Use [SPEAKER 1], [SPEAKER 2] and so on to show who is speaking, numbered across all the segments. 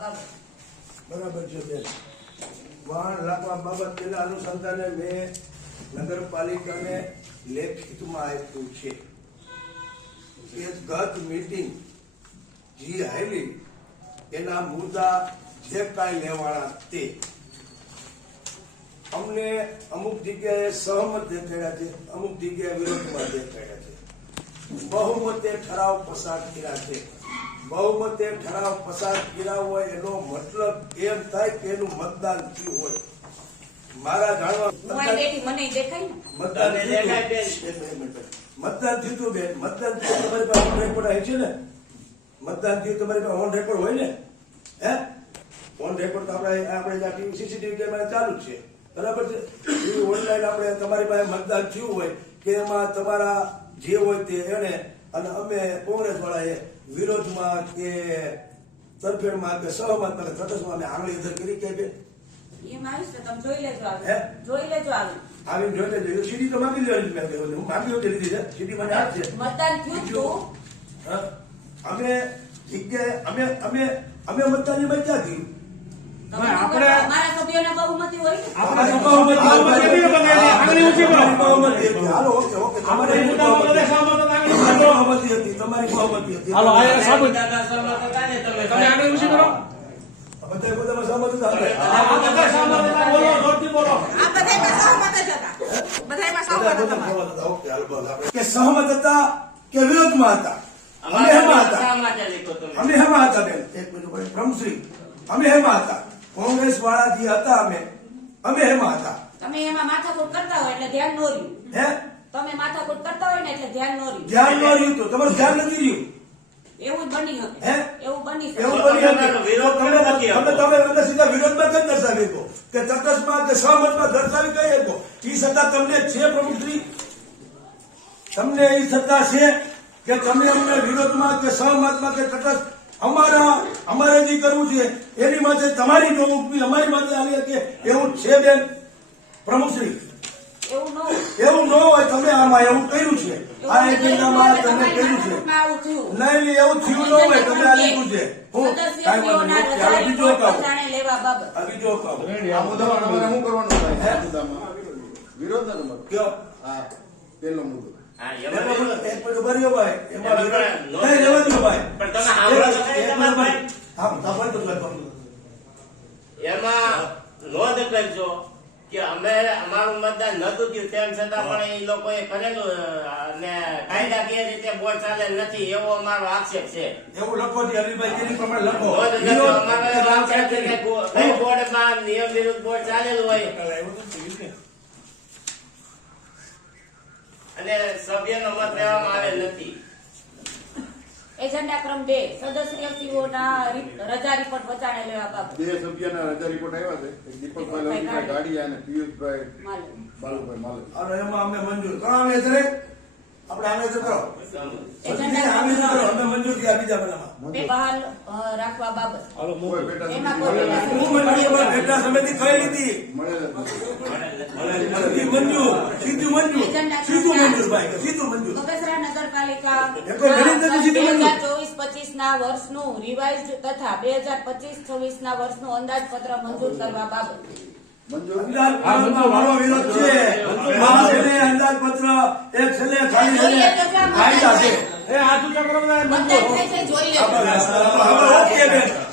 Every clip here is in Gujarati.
[SPEAKER 1] બાબત.
[SPEAKER 2] બરાબર છે બેન. વાહન રાખવા બાબત તેના અનુસંધાને મેં નગરપાલિકાને લેખિતમાં આપ્યું છે. કે ગત મીટિંગ જે આવેલી એના મુદ્દા જે કાંઈ લેવાના તે. અમને અમુક જગ્યાએ સહમત દેખાડ્યા છે, અમુક જગ્યાએ વિરોધમાં દેખાડ્યા છે. બહુમતે ઠરાવ પસાર કર્યા છે. બહુમતે ઠરાવ પસાર કર્યા હોય એનો મતલબ એમ થાય કે એનું મતદાન થયું હોય. મારા જાણવા મતદાન. મતદાન થયું બેન. મતદાન તમારી પાસે ઓન રેકોર્ડ આવી છે ને? મતદાન થયું તમારી પાસે ઓન રેકોર્ડ હોય ને? હે? ઓન રેકોર્ડ તો આપણે આપણે સીસીટીવી કેમેરા ચાલુ છે. બરાબર છે? એવી ઓનલાઈન આપણે તમારી પાસે મતદાન થયું હોય કે એમાં તમારા જે હોય તે એને અને અમે કોંગ્રેસ વાળાએ વિરોધમાં કે તરફેણમાં કે સહમતમાં કે તટસ્થમાં અમે આંગળી અધર કરી કે બે
[SPEAKER 1] એમ આવીશ તો તમે જોઈ લેજો
[SPEAKER 2] હે?
[SPEAKER 1] આવી જોઈ લેજો આવી.
[SPEAKER 2] આવીને જોઈ લેજો. સીડી તો માંગી લેવાની મેં કીધું. હું માંગી હોતી લીધી છે. સીડી મને હાથ છે.
[SPEAKER 1] મતદાન થયું જ તું
[SPEAKER 2] હા? અમે જગ્યાએ અમે અમે અમે મતદાનની મજા થયું?
[SPEAKER 1] તમે
[SPEAKER 3] ભાઈ,
[SPEAKER 1] નગર-
[SPEAKER 3] આપણે-
[SPEAKER 1] મારા સભ્યોને બહુમતી હોય?
[SPEAKER 3] આપણે બહુમતી
[SPEAKER 2] હાલો, ઓકે, ઓકે.
[SPEAKER 3] મુદ્દામાં બધા સહમત હતા કે
[SPEAKER 2] તમારી
[SPEAKER 3] નહીં?
[SPEAKER 2] હતી. તમારી બહુમતી હતી.
[SPEAKER 3] હાલો, આ સાબિત.
[SPEAKER 4] સહમત હતા તમે?
[SPEAKER 3] તમે આંગળી કરો.
[SPEAKER 2] બધાએ બધામાં સહમત હતા
[SPEAKER 3] બધા સહમત હતા. બોલો જોરથી બોલો.
[SPEAKER 5] આ બધાયમાં સહમત જ હતા. બધાયમાં સહમત હતા
[SPEAKER 2] બધા સહમત હતા. ઓકે, હાલો, બસ કે સહમત હતા કે વિરોધમાં હતા? અમે હેમાં હતા. અમે હેમાં હતા બેન. એક મિનિટ ભાઈ બ્રહ્મશ્રી અમે હેમાં હતા. કોંગ્રેસ વાળા જે હતા અમે. અમે હેમાં હતા.
[SPEAKER 1] તમે એમાં માથાકૂટ કરતા હોય એટલે ધ્યાન નો રહ્યું
[SPEAKER 2] હે?
[SPEAKER 1] તમે માથાકૂટ કરતા હોય ને એટલે ધ્યાન ન રહ્યું.
[SPEAKER 2] ધ્યાન ન રહ્યું તો તમારું ધ્યાન નથી રહ્યું.
[SPEAKER 1] એવું જ બની
[SPEAKER 2] હે?
[SPEAKER 1] એવું બની શકે.
[SPEAKER 2] એવું બની
[SPEAKER 4] તમારો વિરોધ
[SPEAKER 2] તમે તમે તમે તમે સીધા વિરોધમાં કેમ દર્શાવી શકો. કે તટસ્થમાં કે સહમતમાં દર્શાવી કઈ શકો? એ સત્તા તમને છે પ્રમુખશ્રી. તમને એ સત્તા છે કે તમને અમને વિરોધમાં કે સહમતમાં કે તટસ્થ અમારા અમારે જે કરવું છે એની માટે તમારી જો અમારી માટે આવી કે એવું છે બેન. પ્રમુખશ્રી.
[SPEAKER 1] એવું ન હોય.
[SPEAKER 2] તમે આમાં એવું કર્યું છે. આ એજન્ડામાં તમે કર્યું છે. નહીં નહીં એવું થયું ન હોય. તમે આ લીધું છે. હું કાંઈ વાંધો નહીં. બીજો કહું
[SPEAKER 1] બધાને લેવા બાબત.
[SPEAKER 2] આ બીજો કહું
[SPEAKER 6] આ મુદ્દામાં તમારે શું કરવાનું થાય મુદ્દામાં. વિરોધ
[SPEAKER 2] કયો?
[SPEAKER 6] હા પેલો મુદ્દો.
[SPEAKER 4] નો- તમારા ભાઈ?
[SPEAKER 2] હા, તો ભાઈ.
[SPEAKER 4] એમાં નોંધ કરજો કે અમે અમારું મતદાન નતું થયું. તેમ છતાં પણ એ લોકોએ કરેલું અને કાયદાકીય રીતે બોલ ચાલે નથી એવો અમારો આક્ષેપ છે.
[SPEAKER 2] એવું લખો છે હરીભાઈ પ્રમાણે લખો.
[SPEAKER 4] અમારો બોર્ડમાં નિયમ વિરુદ્ધ બોર્ડ ચાલેલું હોય. અને સભ્યનો મત લેવામાં આવેલ નથી.
[SPEAKER 1] એજન્ડા ક્રમ બે સદસ્યશ્રીઓના રજા રિપોર્ટ બચાણે લેવા બાબત.
[SPEAKER 6] બે સભ્યના રજા રિપોર્ટ આવ્યા છે. દીપકભાઈ ગાડિયા અને પિયુષભાઈ બાલુભાઈ માલક
[SPEAKER 2] અને એમાં અમને મંજૂર. કરો અમે આપણે આમે કરો અમે મંજૂર થયા બીજા બનાવમાં
[SPEAKER 1] રાખવા બાબત. એમાં બગસરા નગરપાલિકા ચોવીસ પચીસ ના વર્ષનું રિવાઇઝ તથા બે હજાર પચીસ છવ્વીસ ના વર્ષનું અંદાજપત્ર મંજૂર કરવા બાબત.
[SPEAKER 2] અંદાજપત્ર. એક છેલ્લે ખાલી છે?
[SPEAKER 3] એ હાથ ઊંચા કરો બધા
[SPEAKER 1] મતદાન
[SPEAKER 3] મંજૂર
[SPEAKER 1] થઈ જાય જોઈ લેજો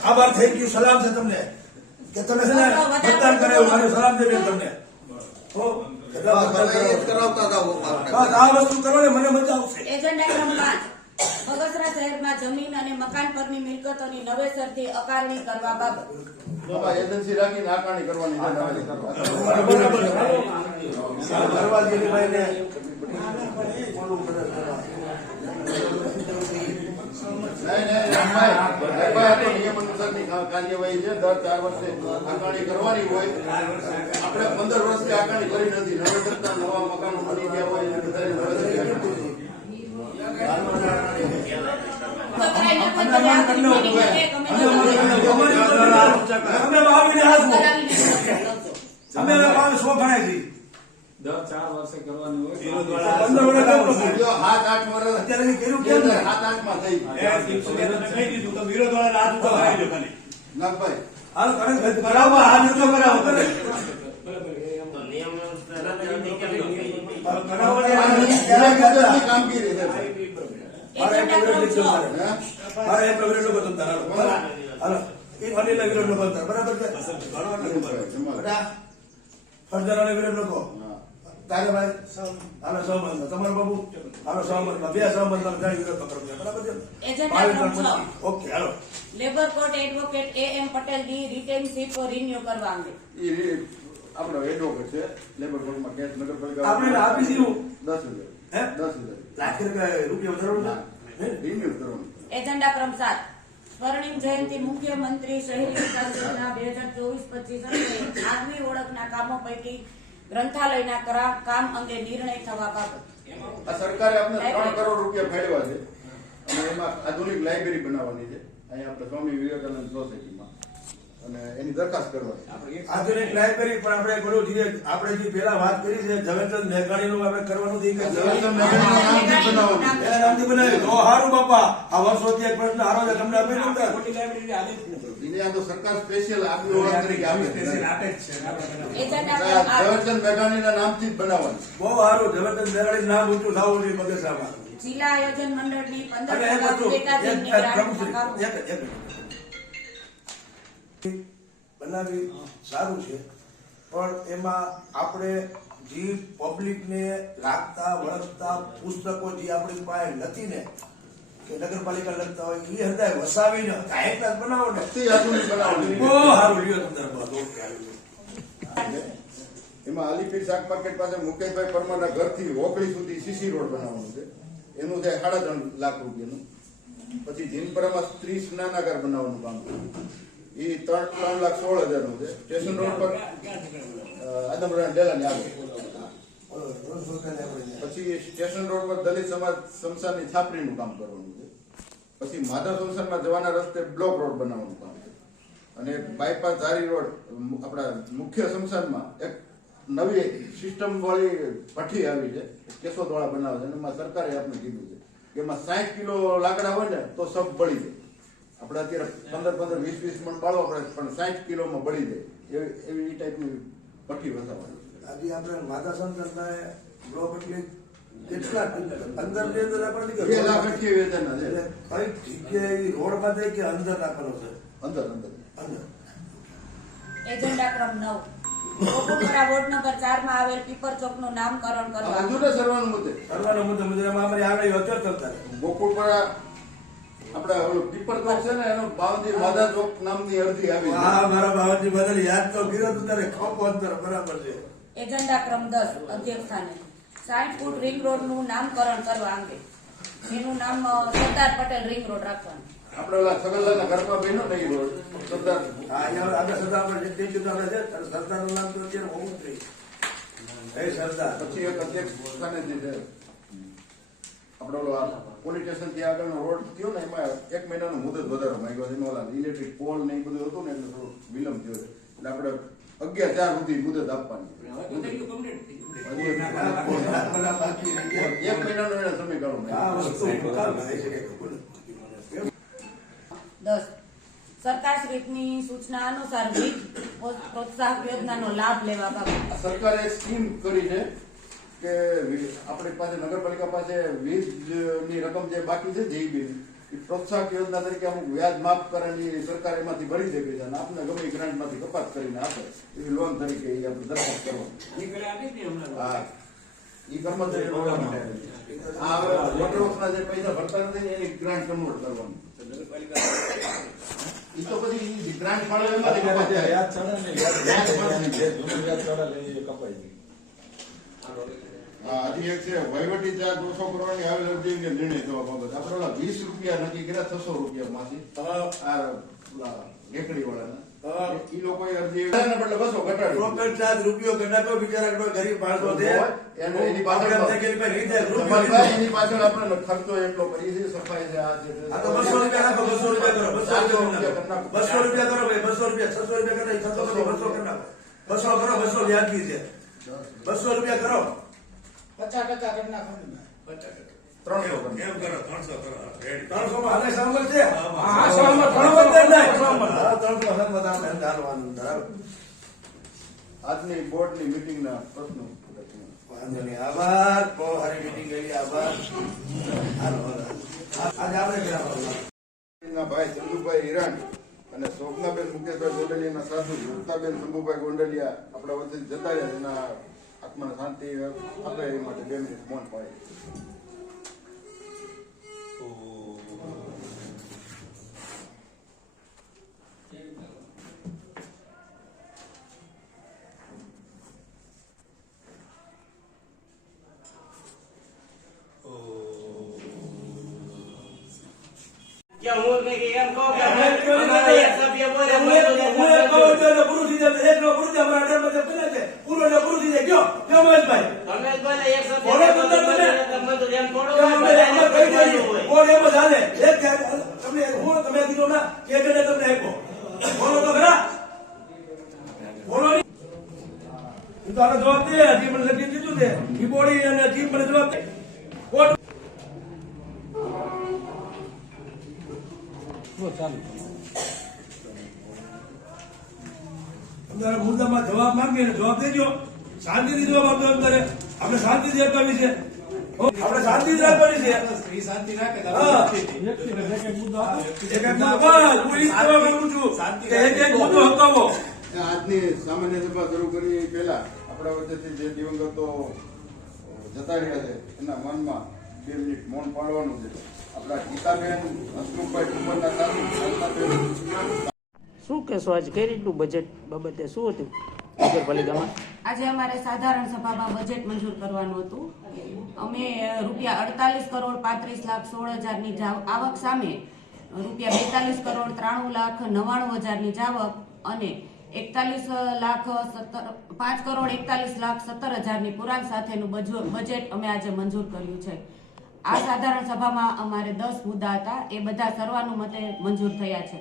[SPEAKER 2] આભાર થઈ ગયું સલામ છે તમને. કે તમે છે ને મતદાન કરાવ્યું મારે સલામ છે બેન તમને. હો, કેટલા મતદાન કરાવ્યું?
[SPEAKER 6] કરાવતા હતા
[SPEAKER 2] બસ આ વસ્તુ કરો ને મને મજા આવશે.
[SPEAKER 1] એજન્ડા ક્રમ બગસરા શહેરમાં જમીન અને મકાન પરની મિલકતોની નવેસરથી અકારણી કરવા બાબત.
[SPEAKER 6] બાબા એજન્સી રાખીને આકારણી કરવાની
[SPEAKER 2] કરવા જેવી ભાઈને ઓલું કરે છે.
[SPEAKER 6] નહીં, નહીં, રામભાઈ, રામભાઈ, આ તો નિયમ અનુસારની કા- કાર્યવાહી છે દર ચાર વર્ષે આકારણી કરવાની હોય આપણે પંદર વર્ષથી આકારણી કરી નથી નવે કરતા નવા મકાનો બની ગયા હોય બધાને
[SPEAKER 2] અમે બાવીસ સો ગણાય છે
[SPEAKER 3] દર ચાર વર્ષે કરવાની હોય
[SPEAKER 6] સાત આઠ વર્ષ
[SPEAKER 2] અત્યારે કર્યું કેમ નહીં?
[SPEAKER 6] આઠમાં થઈ નાગભાઈ
[SPEAKER 2] કરે. કરાવો, કરાવો કરે.
[SPEAKER 4] તો
[SPEAKER 2] કરાવો વિરોધ
[SPEAKER 1] છ.
[SPEAKER 2] લીધો મારે.
[SPEAKER 6] હે?
[SPEAKER 2] મારે એક વિરોધ લોકો તમતાર. હાલો, લોકો તમતાર. બરાબર છે? બેટા, ફરજાના વિરોધ લોકો. તારે ભાઈ હાલો સહમતમાં. તમારો બાબુ? હાલો સહમતમાં. બે સહમતમાં ત્રણ વિરોધ પકડો બરાબર છે? Okay hello.
[SPEAKER 1] Labour court advocate A M પટેલની રિટેનશીપ રિન્યુ કરવા અંગે
[SPEAKER 6] આપણો એડવોકેટ છે લેબર કોર્ટમાં કેસ નગરપાલિકા
[SPEAKER 2] આપણે આપી દીધું.
[SPEAKER 6] દસ હજાર.
[SPEAKER 2] હે?
[SPEAKER 6] દસ હજાર.
[SPEAKER 2] લાખ રૂપિયા વધારવાનું છે?
[SPEAKER 6] રિન્યુ કરવાનું.
[SPEAKER 1] એજન્ડા ક્રમ સાત. સ્વર્ણિમ જયંતિ મુખ્યમંત્રી શહેરી વિકાસ યોજના બે હજાર ચોવીસ પચીસ આગવી ઓળખના કામો પૈકી ગ્રંથાલયના કરા- કામ અંગે નિર્ણય થવા બાબત.
[SPEAKER 6] સરકારે આપણે ત્રણ કરોડ રૂપિયા ફાળવ્યા છે. અને એમાં આધુનિક લાઇબ્રેરી બનાવવાની છે. અહીંયા આપણે સ્વામી વિવેકાનંદ સોસાયટીમાં. અને એની દરખાસ્ત કરવાની
[SPEAKER 2] આધુનિક લાઇબ્રેરી પણ આપણે ઘણું જે આપણે જે પેલા વાત કરી છે ઝવેરચંદ મેઘાણીનું આપણે કરવાનું થઈ ગયું
[SPEAKER 6] ઝવેરચંદ
[SPEAKER 2] બનાવ્યું. હારું બાપા. આ વર્ષોથી એક પ્રશ્ન હારો છે. તમને અભિનંદન.
[SPEAKER 3] ખોટી લાઇબ્રેરી આદિ જ નથી.
[SPEAKER 6] એને આ તો સરકાર સ્પેશિયલ ઓળખ તરીકે આપે. ઝવેરચંદ મેઘાણીના નામથી જ બનાવવાની
[SPEAKER 2] બહુ ઝવેરચંદ નામ ઊંચું લાવવું જોઈએ
[SPEAKER 1] જિલ્લા આયોજન મંડળની પંદર
[SPEAKER 2] મિનિટ. બનાવી સારું છે પણ એમાં આપણે જે પબ્લિકને લાગતા વળગતા પુસ્તકો જે આપણી પાસે નથી ને કે નગરપાલિકા લગતા હોય એ હૃદય વસાવીને કાંઈક બનાવો ને બહુ સારું લ્યો તમને
[SPEAKER 6] એમાં અલીપીર શાક માર્કેટ પાસે મુકેશભાઈ પરમારના ઘરથી ઓકળી સુધી સીસી રોડ બનાવવાનું છે. એનું છે સાડા ત્રણ લાખ રૂપિયાનું. પછી જીનપરામાં નાના ઘર બનાવવાનું કામ એ ત્રણ ત્રણ લાખ સોળ હજારનું છે. સ્ટેશન રોડ પર આદમરાણ ડેલાની આગળ. પછી સ્ટેશન રોડ પર દલિત સમાજ સંસારની છાપરીનું કામ કરવાનું છે. પછી માધવ સંસારમાં જવાના રસ્તે બ્લોક રોડ બનાવવાનું કામ છે. અને બાયપાસ ધારી રોડ આપણા મુખ્ય સંસારમાં એક નવી સિસ્ટમ વાળી ભઠ્ઠી આવી છે. કેશોદ વાળા બનાવે છે અને એમાં સરકારે આપણે કીધું છે કે એમાં સાઠ કિલો લાકડા હોય ને તો સબ બળી જાય. આપણે અત્યારે પંદર પંદર વીસ વીસ મણ બાળો પડે પણ સાઠ કિલોમાં બળી જાય. એવી એવી ટાઈપની ભઠ્ઠી વસાવવાની
[SPEAKER 2] આજે આપણે માતા સંતના બ્લોક એટલે કેટલા અંદરની અંદર આપણે
[SPEAKER 6] બે લાખ
[SPEAKER 2] કરવું.
[SPEAKER 6] અઠ્યાવીસ હજારના છે.
[SPEAKER 2] એટલે કઈ જગ્યાએ રોડ પાસે કે અંદર રાખવાનો છે.
[SPEAKER 6] અંદર અંદર.
[SPEAKER 2] અંદર.
[SPEAKER 1] એજન્ડા ક્રમ નવ. ગોકુળપુરા વોર્ડ નંબર ચારમાં આવેલ પીપર ચોકનું નામકરણ કરવા
[SPEAKER 6] બધું ને મુદ્દે
[SPEAKER 2] કરવાનો મુદ્દે મુદ્દામાં અમારી આગળ રહે.
[SPEAKER 6] ગોકુળપરા આપણે ઓલું પીપર ચોક છે ને એનો બાવજી માધા ચોક નામની અરજી આવી
[SPEAKER 2] હા મારા બાવજી બદલ યાદ તો કર્યો તારે ખપ અંતર બરાબર છે.
[SPEAKER 1] એજન્ડા ક્રમ દસ અધ્યક્ષ સ્થાને સાઠ ફૂટ રિંગ રોડનું નામકરણ કરવા અંગે. જેનું નામ સરદાર પટેલ રિંગ રોડ રાખવાનું.
[SPEAKER 6] આપણે ઓલા છગનલાલના ઘરમાં બન્યો ને એ રોડ સરદાર.
[SPEAKER 2] હા સરદાર આપણે જે તે કીધું આપણે છે ત્યારે સરદારનું નામ તો અત્યારે હોવું જ જોઈએ. સરદાર.
[SPEAKER 6] પછી એક અધ્યક્ષ સ્થાને જે આપણે ઓલો પોલીસ સ્ટેશનથી આગળનો રોડ થયો ને એમાં એક મહિનાનો મુદત વધારો માંગ્યો છે. એમાં ઓલા ઇલેક્ટ્રિક પોલ ને એ બધું હતું ને એટલે થોડું વિલંબ થયો એટલે આપણે અગિયાર ચાર સુધી મુદત આપવાની. એક મહિનાનો એને સમયગાળો.
[SPEAKER 1] દસ. સરકાર શ્રીની સૂચના અનુસાર વીજ પ્રોત્સાહક યોજનાનો લાભ લેવા બાબત.
[SPEAKER 6] સરકારે એક સ્કીમ કરી છે કે આપણી પાસે નગરપાલિકા પાસે વીજની રકમ જે બાકી છે જેઈબી એ પ્રોત્સાહક યોજના તરીકે અમુક વ્યાજ માફ કરવાની સરકાર એમાંથી ભરી દે છે અને આપને ગમે ગ્રાન્ટમાંથી કપાત કરીને આપે એવી લોન તરીકે એ આપણે દરખાસ્ત કરવાની. હા. ઈ કર્મચારી લોકો માટે આ હવે વોટર જે પૈસા ભરતા નથી ને એની ગ્રાન્ટ કન્વર્ટ કરવાની. એ તો પછી ગ્રાન્ટ મળે એમાંથી કપાત થાય. હા, હજી એક છે વહીવટી ચાર્જ ઓછો કરવાની આવેલ અરજી અંગે નિર્ણય થવા બાબત. આપણે ઓલા વીસ રૂપિયા નક્કી કર્યા છસો રૂપિયા માંથી. આ ઓલા વાળાના ઈ લોકોએ અરજી બદલે બસો ઘટાડી
[SPEAKER 2] રોકડ ચાર્જ રૂપિયો ઘટાડો બિચારા ગરીબ માણસો છે.
[SPEAKER 6] એની પાછળ
[SPEAKER 2] આપણે એમ થાય કે ભાઈ રીતે રૂપિયો
[SPEAKER 6] તમારી પાસે
[SPEAKER 2] લીધો.
[SPEAKER 6] એની પાછળ આપણે ખર્ચો એટલો કરીએ છીએ સફાઈ છે આ છે તે છે.
[SPEAKER 2] આ તો બસો રૂપિયા રાખો બસો રૂપિયા કરો બસો
[SPEAKER 6] ચારસો
[SPEAKER 2] રૂપિયા
[SPEAKER 6] રૂપિયા કરી નાખો.
[SPEAKER 2] બસો રૂપિયા કરો ભાઈ બસો રૂપિયા છસો રૂપિયા કરો છસો કરો બસો કરી નાખો. બસો કરો બસો વ્યાજબી છે. બસો રૂપિયા કરો.
[SPEAKER 3] પચાસ ટકા કરી નાખો ને
[SPEAKER 6] ત્રણસો કરો.
[SPEAKER 7] એમ કરો ત્રણસો કરો.
[SPEAKER 2] માં છે. નહીં. એમ ચાલવાનું
[SPEAKER 6] આજની બોર્ડની મીટિંગના પ્રશ્નો
[SPEAKER 2] વાંધો નહીં. આભાર. બહુ સારી મિટિંગ ગઈ આભાર. આજે આપણે
[SPEAKER 6] ભાઈ ચંદુભાઈ હિરાણી અને શોભનાબેન મુકેશભાઈ ગોંડલિયાના સાસુ મુક્તાબેન શંભુભાઈ ગોંડલિયા આપણા વચ્ચે જતા રહ્યા એના આત્માને શાંતિ આપે એ માટે બે મિનિટ મૌન પાડે
[SPEAKER 4] કે હું એમ કહું કે
[SPEAKER 2] હું એમ કહું
[SPEAKER 4] સભ્ય બોલે,
[SPEAKER 2] હું કહું છું એટલે પૂરું થઈ એકનો પૂરું અમારા અઢાર બધા પેલા છે. પૂરું એટલે કયો? કયો મહેશભાઈ?
[SPEAKER 4] તમે એક સભ્ય
[SPEAKER 2] બોલે
[SPEAKER 4] બોલે,
[SPEAKER 2] તો તમે.
[SPEAKER 4] તમે તો એમ થોડું
[SPEAKER 2] અમે- અમે કહી દઈએ.
[SPEAKER 4] બોલવું
[SPEAKER 2] એમ જ હાલે. એક તમને હું તમે કીધું ના કે એક તમને આપ્યો. બોલો તો ખરા બોલો તો આનો જવાબ દે હજી મને લખી દીધું છે ઈ અને હજી મને જવાબ દે કોર્ટ તમારા મુદ્દામાં જવાબ માંગીએ જવાબ દેજો શાંતિથી જવાબ આપજો અંદરે આપણે શાંતિથી આપવાની છે. હો, શાંતિ શાંતિથી આપવાની છે.
[SPEAKER 3] સ્ત્રી શાંતિ રાખે. આપણે એક એક મુદ્દો
[SPEAKER 2] જ હકાવો.
[SPEAKER 6] આજની સામાન્ય સભા શરૂ કરી પહેલા. આપણા વચ્ચેથી જે દિવંગતો જતા રહ્યા છે એના મનમાં બે મિનિટ મૌન પાડવાનું છે. આપણા ગીતાબેન હસમુખભાઈ ઠુમરના
[SPEAKER 8] શું કહેશો આજ કઈ રીતનું બજેટ બાબતે? શું હતું? નગરપાલિકામાં?
[SPEAKER 1] આજે અમારે સાધારણ સભામાં બજેટ મંજૂર કરવાનું હતું. અમે રૂપિયા અડતાલીસ કરોડ પાંત્રીસ લાખ સોળ હજારની આવક સામે રૂપિયા બેતાલીસ કરોડ ત્રાણું લાખ નવ્વાણું હજારની જાવક અને એકતાલીસ લાખ સત્તર પાંચ કરોડ એકતાલીસ લાખ સત્તર હજારની પુરાણ સાથેનું બજેટ અમે આજે મંજૂર કર્યું છે. આ સાધારણ સભામાં અમારે દસ મુદ્દા હતા. એ બધા સર્વાનુમતે મંજૂર થયા છે.